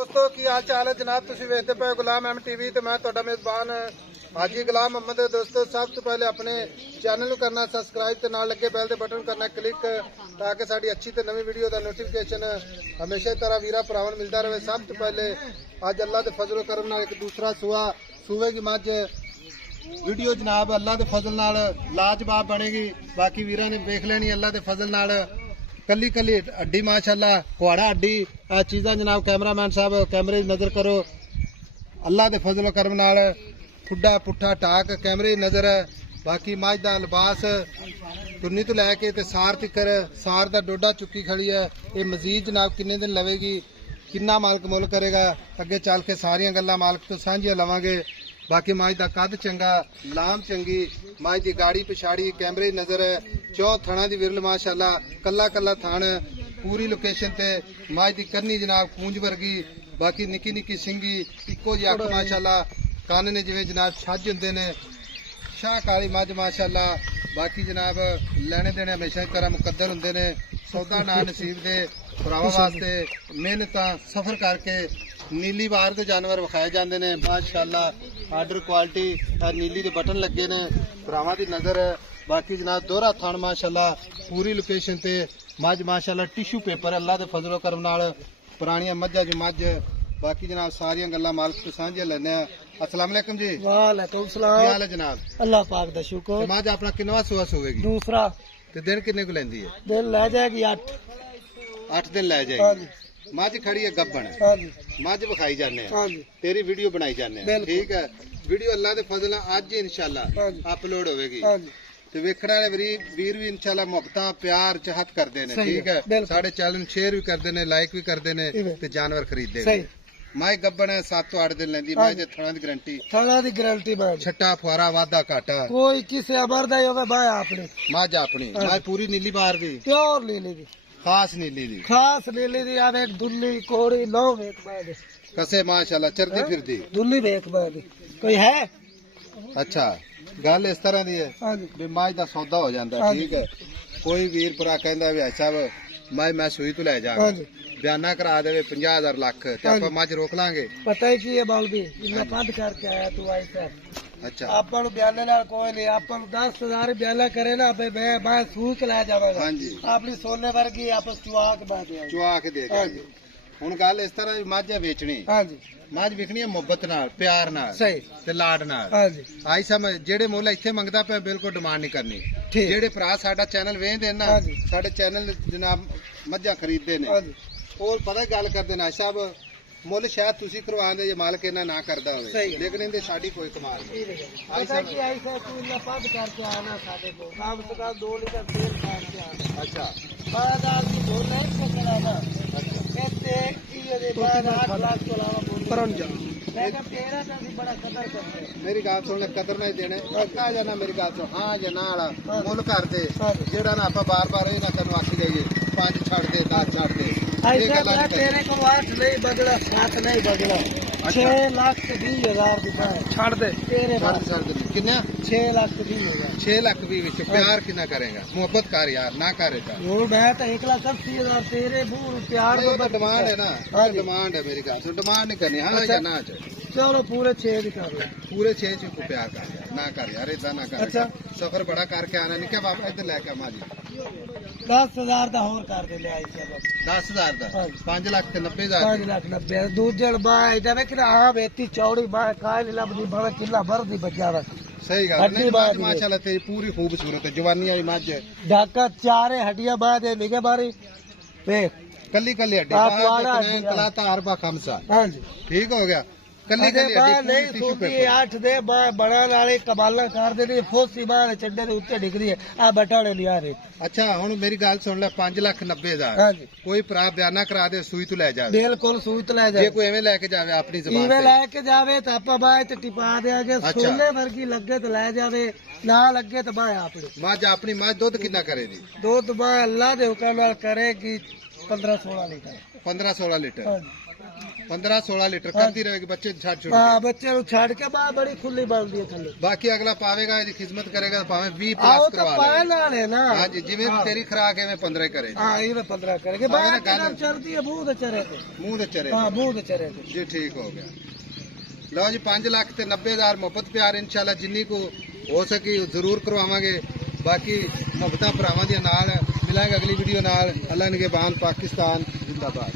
दोस्तों की हाल चाल है जनाब तुम वेखते पे गुलाम एम टीवी तो मैं ਤੁਹਾਡਾ मेजबान हाजी गुलाम मोहम्मद। दोस्तों सब तो पहले अपने चैनल करना सबसक्राइब ਤੇ ਨਾਲ ਲੱਗੇ ਬੈਲ ਦੇ ਬਟਨ ਕਰਨਾ ਕਲਿੱਕ ਤਾਂ ਕਿ ਸਾਡੀ ਅੱਛੀ ਤੇ ਨਵੀਂ ਵੀਡੀਓ ਦਾ ਨੋਟੀਫਿਕੇਸ਼ਨ ਹਮੇਸ਼ਾ ਤਰ੍ਹਾਂ ਵੀਰਾ ਭਰਾਵਾਂ ਨੂੰ ਮਿਲਦਾ ਰਹੇ। ਸਭ ਤੋਂ ਪਹਿਲੇ ਅੱਜ ਅੱਲਾਹ ਦੇ ਫਜ਼ਲ ਕਰਮ ਨਾਲ ਇੱਕ ਦੂਸਰਾ ਸੂਏ की मझ वीडियो जनाब अल्लाह के फजल नाल लाजवाब बनेगी। बाकी वीर ने वेख लेनी अल्लाह के फजल नाल कली कली हड्डी माशाअल्लाह कुहाड़ा हड्डी चीज़ा जनाब। कैमरामैन साहब कैमरे नज़र करो अल्लाह के फजल करम नाल खुड्डा पुट्ठा टाक कैमरे नज़र। बाकी मझ का लिबास टुन्नी तो लैके ते सार तिकर सार का डोडा चुकी खड़ी है। ये मजीद जनाब किन्ने दिन लवेगी किन्ना मालक मुल करेगा अगे चल के सारिया गल्लां मालक तो सांझियां लवांगे। बाकी मझ का कद चंगा लाम चंगी मझ की गाड़ी पिछाड़ी कैमरे नज़र चौ थणा की विरल माशाअल्लाह कला कला थण पूरी लोकेशन ते मझ की करनी जनाब कूंज वर्गी। बाकी निक्की निक्की सिंगी इको जी अख माशाअल्लाह कन ने जिवें जनाब छज हुंदे ने शाह काली मझ माशाअल्लाह। बाकी जनाब लैने देने हमेशा की तरह मुकद्दर हुंदे ने सौदा ना नसीब दे भरावां वास्ते मेहनत सफर करके नीली वार के जानवर विखाए जाते हैं माशाअल्लाह। आर्डर क्वालिटी नीली के बटन लगे ने भरावां की नज़र। बाकी जनाब दोहरा थान माशाअल्लाह पूरी लोकेशन ते मझ माशाअल्लाह टिशू पेपर अल्लाह के फजलो करम नाल पुरानियां मझां जो मझ। बाकी जनाब सारियां गल्लां मालक तो सांझियां लैने। अस्सलाम वालेकुम जी। वालेकुम सलाम। क्या हाल है जनाब? अल्लाह पाक दा शुक्र। मझ अपना किनवा सुआ सोवेगी? दूसरा। ते दिन किन्ने को लैंदी है? दिन ले जाएगी 8 दिन लै जाएगी। मझ खड़ी है गब्बन मझ विखाई जाने तेरी वीडियो बनाई जाने ठीक है। वीडियो अल्लाह के फजल अज इंशाअल्लाह अपलोड होगी ते वेखण वाले वीर भी इंशाअल्लाह मुहब्बतां प्यार चाहत करते हैं ठीक है। साडे चैनल शेयर भी करते हैं लाइक भी करते हैं ते जानवर खरीदते हैं। माई गब्बन 7 तो 8 दिन लेंदी माई दे थणा दी गारंटी छट्टा फुआरा वादा घाटा कोई किसे अमर दा होवे भाई अपनी मझ अपनी माई पूरी नीली बार दी प्योर नीली दी खास नीली दी आ एक दुल्ली कोड़ी लो वेख बाद कसे माशाअल्लाह चरदी फिरदी दुल्ली वेख बाद कोई है। अच्छा गल इस तरह दी है भी मझ का सौदा हो जाता ठीक है। कोई वीर भरा कहंदा भी साहब मैं सूई तो लै जांगा बयाना करा दे 50,000 लाख ते आपां मझ रोक लांगे। पता ही की है बालदी इन्ना कद करके आया तू आई सर। अच्छा ਆਪਾਂ ਨੂੰ ਬਿਆਨੇ ਨਾਲ ਕੋਈ ਨਹੀਂ ਆਪਾਂ ਨੂੰ 10,000 ਬਿਆਨਾ ਕਰੇ ਨਾ ਬਈ ਮੈਂ ਸੂਕ ਲੈ ਜਾਵਾਂਗਾ ਹਾਂਜੀ ਆਪਣੀ ਸੋਨੇ ਵਰਗੀ ਆਪਸ ਚੁਆਕ ਬਾ ਦੇ ਚੁਆ ਕੇ ਦੇ ਦਾਂਗੇ। ਹੁਣ ਗੱਲ ਇਸ ਤਰ੍ਹਾਂ ਮੱਝ ਵੇਚਣੀ ਹਾਂਜੀ ਮੱਝ ਵਿਕਣੀ ਹੈ ਮੁਹੱਬਤ ਨਾਲ ਪਿਆਰ ਨਾਲ ਸਹੀ ਤੇ ਲਾਡ ਨਾਲ ਹਾਂਜੀ ਆਈ ਸਮਝ ਜਿਹੜੇ ਮੁੱਲ ਇੱਥੇ ਮੰਗਦਾ ਪਿਆ ਬਿਲਕੁਲ ਡਿਮਾਂਡ ਨਹੀਂ ਕਰਨੀ। ਜਿਹੜੇ ਭਰਾ ਸਾਡਾ ਚੈਨਲ ਵੇਖਦੇ ਨਾ ਸਾਡੇ ਚੈਨਲ ਜਨਾਬ ਮੱਝਾਂ ਖਰੀਦਦੇ ਨੇ ਉਹ ਪਤਾ ਗੱਲ ਕਰਦੇ ਨੇ ਸਾਹਿਬ ਮੁੱਲ ਸ਼ਾਇਦ ਤੁਸੀਂ ਕਰਵਾਉਂਦੇ ਜੇ ਮਾਲਕ ਇਹਨਾਂ ਨਾ ਕਰਦਾ ਹੋਵੇ ਲੇਕਿਨ ਇਹਦੇ ਸਾਡੀ ਕੋਈ ਕਮਾਲ ਨਹੀਂ। ਪਤਾ ਕੀ ਆਈ ਸਾ ਤੂੰ ਇੰਨਾ ਪੱਦ ਕਰਕੇ ਆਣਾ ਸਾਡੇ ਕੋਲ ਕੰਮ ਤੋਂ ਬਾਅਦ 2 ਲੀਟਰ ਤੇਲ ਖਾਣ ਕੇ ਆਣਾ। ਅੱਛਾ ਬਾਅਦ ਆਦਮੀ ਦੋ ਨਹੀਂ ਸਕਣਾ ਨਾ ਇੱਥੇ ਕੀ ਇਹਦੇ ਬਾਅਦ 8 ਲੱਖ ਤੋਂ ਇਲਾਵਾ ਪਰਨ ਜਾ ਮੈਂ ਕਿਹਾ ਤੇਰਾ ਤਾਂ ਅਸੀਂ ਬੜਾ ਕਦਰ ਕਰਦੇ। ਮੇਰੀ ਗੱਲ ਸੁਣ ਲੈ ਕਦਰ ਨਹੀਂ ਦੇਣੇ ਅੱਕਾ ਜਾਣਾ ਮੇਰੀ ਗੱਲ ਸੁਣ ਹਾਂ ਜਾਂ ਨਾ ਵਾਲਾ ਮੁੱਲ ਕਰਦੇ ਜਿਹੜਾ ਨਾ ਆਪਾਂ ਬਾਰ-ਬਾਰ ਇਹ ਨਾ ਤੈਨੂੰ ਆਖੀ ਜਾਈਏ 5 ਛੱਡ ਦੇ 10 ਛੱਡ ਦੇ ऐसा तेरे को 8 नहीं बगड़ा 7 नहीं बगड़ा 6,20,000 रुपए छड़ दे तेरे छड़ दे किन्ना 6,20,000 6,20,000 विच प्यार कितना करेगा मोहब्बत कर यार ना करेगा वो मैं तो 1,80,000 तेरे मुंह प्यार तो डिमांड है ना डिमांड है मेरी गाल तो डिमांड नहीं करनी हां या ना चलो पूरे 6 भी कर ले पूरे 6 च को प्यार कर ना कर यार इतना ना कर। अच्छा सफर बड़ा करके आना नहीं क्या बाप इधर लेके माजी 10,000 ਦਾ ਹੋਰ ਕਰ ਦੇ ਲੈ ਆਈ ਸੀ 10,000 ਦਾ 5,90,000 5,90,000 ਦੂਜੇ ਬਾਈ ਦਾ ਵੇਖ ਆ ਬੇਤੀ ਚੌੜੀ ਬਾਈ ਕਾਇ ਲੱਭਦੀ ਬੜਾ ਕਿੱਲਾ ਭਰਦੀ ਬੱਚਾ ਦਾ ਸਹੀ ਗੱਲ ਹੈ ਮਾਸ਼ਾਅੱਲਾ ਤੇਰੀ ਪੂਰੀ ਖੂਬਸੂਰਤ ਹੈ ਜਵਾਨੀ ਵਾਲੀ ਮੱਝ ਢਾਕਾ ਚਾਰੇ ਹੱਡੀਆਂ ਬਾਦ ਹੈ ਨਿਗੇ ਬਾਰੀ ਵੇਖ ਕੱਲੀ ਕੱਲੀ ਹੱਡੀ ਕਲਾ ਤਾਂ ਅਰਬਾ ਖਮਸਾ ਹਾਂਜੀ ਠੀਕ ਹੋ ਗਿਆ ਕੱਲੀ ਕੱਲੀ ਹੱਡੀ ਨਹੀਂ ਸੂਤੀ 8 ਦੇ ਬੜਾ ਨਾਲੇ ਕਮਾਲਾਂ ਕਰਦੇ ਨੇ ਫੋਸੀ ਬਾਹਰ ਚੱਡੇ ਦੇ ਉੱਤੇ ਡਿੱਗਦੀ ਹੈ ਆ ਬਟਾਲੇ ਲਿਆ ਰੇ। ਅੱਛਾ ਹੁਣ ਮੇਰੀ ਗੱਲ ਸੁਣ ਲੈ 5,90,000 ਹਾਂਜੀ ਕੋਈ ਭਰਾ ਬਿਆਨਾ ਕਰਾ ਦੇ ਸੂਈ ਤੋਂ ਲੈ ਜਾਵੇ ਬਿਲਕੁਲ ਸੂਈ ਤੋਂ ਲੈ ਜਾਵੇ ਜੇ ਕੋਈ ਐਵੇਂ ਲੈ ਕੇ ਜਾਵੇ ਆਪਣੀ ਜ਼ਬਾਨ ਤੇ ਐਵੇਂ ਲੈ ਕੇ ਜਾਵੇ ਤਾਂ ਆਪਾਂ ਬਾਹ ਤੇ ਟਿਪਾ ਦੇਾਂਗੇ ਸੋਨੇ ਵਰਗੀ ਲੱਗੇ ਤਾਂ ਲੈ ਜਾਵੇ ਨਾ ਲੱਗੇ ਤਾਂ ਬਾਹ ਆਪਣੀ ਮੱਝ ਆਪਣੀ ਮੱਝ ਦੁੱਧ ਕਿੰਨਾ ਕਰੇਗੀ ਦੁੱਧ ਬਾਹ ਅੱਲਾ ਦੇ ਹੁਕਮ ਨਾਲ ਕਰੇਗੀ 15-16 ਲੀਟਰ 15-16 ਲੀਟਰ 15-16 ਲੀਟਰ ਕਰਦੀ ਰਹੇਗੀ ਬੱਚੇ ਛੱਡ ਛੁੱਟ हाँ ਕੇ। बच्चे नु छाड़ के बाद बड़ी खुली बनती है थल्ले ਬਾਕੀ ਅਗਲਾ ਪਾਵੇਗਾ ਇਹਦੀ ਖਿਦਮਤ ਕਰੇਗਾ ਭਾਵੇਂ 20 आओ ਪਲੱਸ तो ਕਰਵਾ पाए ਲੇ। ना है ना ਹਾਂਜੀ ਜਿਵੇਂ ਤੇਰੀ ਖਰਾਕ ਐਵੇਂ 15 ਹੀ ਕਰੇ हाँ ये 15 करेंगे हाँ, ये ना बाद गाल- में चलती है बूढ़ चरे थे ਮੂੰਹ ਦੇ ਚਰੇ हाँ बूढ़ चरे थे ਜੀ ਠੀਕ ਹੋ ਗਿਆ। ਲਓ ਜੀ 5 ਲੱਖ ਤੇ 90,000 ਮੁਹੱਬਤ ਪਿਆਰ ਇਨਸ਼ਾਅੱਲਾ ਜਿੰਨੀ ਕੋ ਹੋ ਸਕੀ ਜ਼ਰੂਰ ਕਰਵਾਵਾਂਗੇ। ਬਾਕੀ ਮੁਹੱਬਤਾਂ ਭਰਾਵਾਂ ਦੀਆਂ ਨਾਲ ਮਿਲਾਂਗੇ ਅਗਲੀ ਵੀਡੀਓ ਨਾਲ। ਅੱਲਾ ਨਿਗਹਿਬਾਨ ਪਾਕਿਸਤਾਨ ਜ਼ਿੰਦਾਬਾਦ।